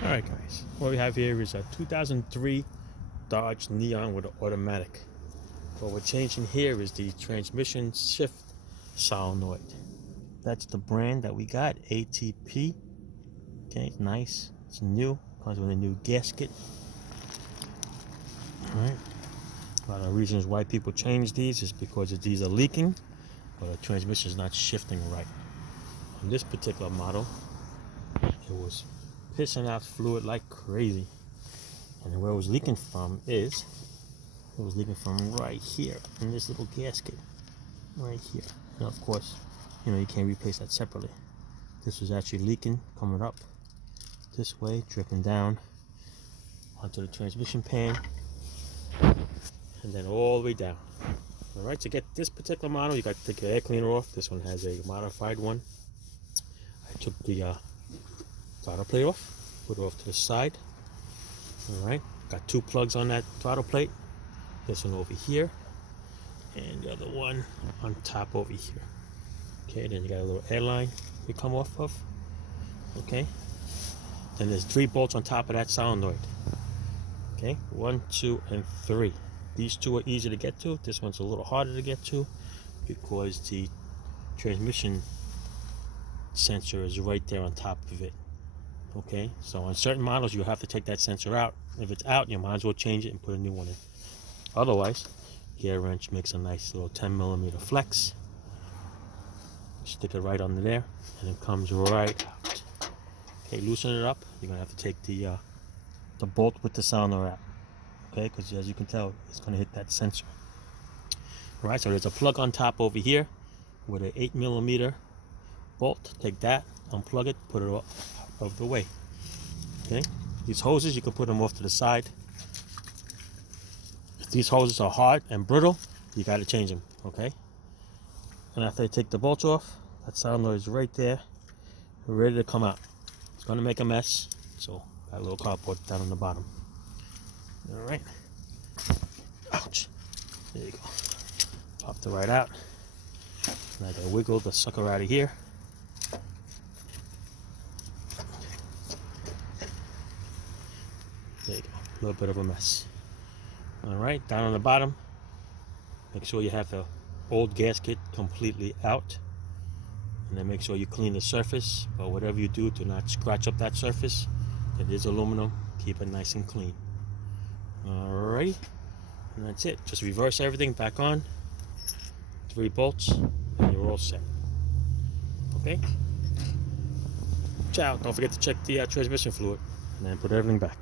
Alright guys, what we have here is a 2003 Dodge Neon with an automatic. What we're changing here is the transmission shift solenoid. That's the brand that we got, ATP. Okay, it's nice, it's new, comes with a new gasket. Alright, a lot of reasons why people change these is because these are leaking or the transmission is not shifting right. On this particular model, it was pissing out fluid like crazy, and where it was leaking from is it was leaking from right here in this little gasket right here. And of course, you can't replace that separately. This was actually leaking, coming up this way, dripping down onto the transmission pan, and then all the way down. All right, to get this particular model, you got to take the air cleaner off. This one has a modified one. I took the throttle plate off, put it off to the side. All right, got two plugs on that throttle plate. This one over here, and the other one on top over here. Okay, then you got a little air line you come off of. Okay, then there's 3 bolts on top of that solenoid. Okay, 1, 2, and 3. These two are easy to get to. This one's a little harder to get to because the transmission sensor is right there on top of it. Okay, so on certain models you have to take that sensor out. If it's out, you might as well change it and put a new one in. Otherwise, gear wrench makes a nice little 10mm flex. Stick it right under there, and it comes right out. Okay, loosen it up. You're gonna have to take the bolt with the solenoid out. Okay, because as you can tell, it's gonna hit that sensor. All right, so there's a plug on top over here with an 8mm bolt. Take that, unplug it, put it out of the way. Okay, these hoses you can put them off to the side. If these hoses are hard and brittle, you got to change them. Okay, and after you take the bolts off, that solenoid is right there, ready to come out. It's going to make a mess, so got a little cardboard down on the bottom. All right, ouch, there you go. Popped it right out. And I got to wiggle the sucker out of here. There you go, a little bit of a mess. All right, down on the bottom, make sure you have the old gasket completely out, and then make sure you clean the surface. But whatever you do not scratch up that surface. It is aluminum, keep it nice and clean. All right, and that's it. Just reverse everything back on, 3 bolts, and you're all set. Okay, ciao. Don't forget to check the transmission fluid, and then put everything back.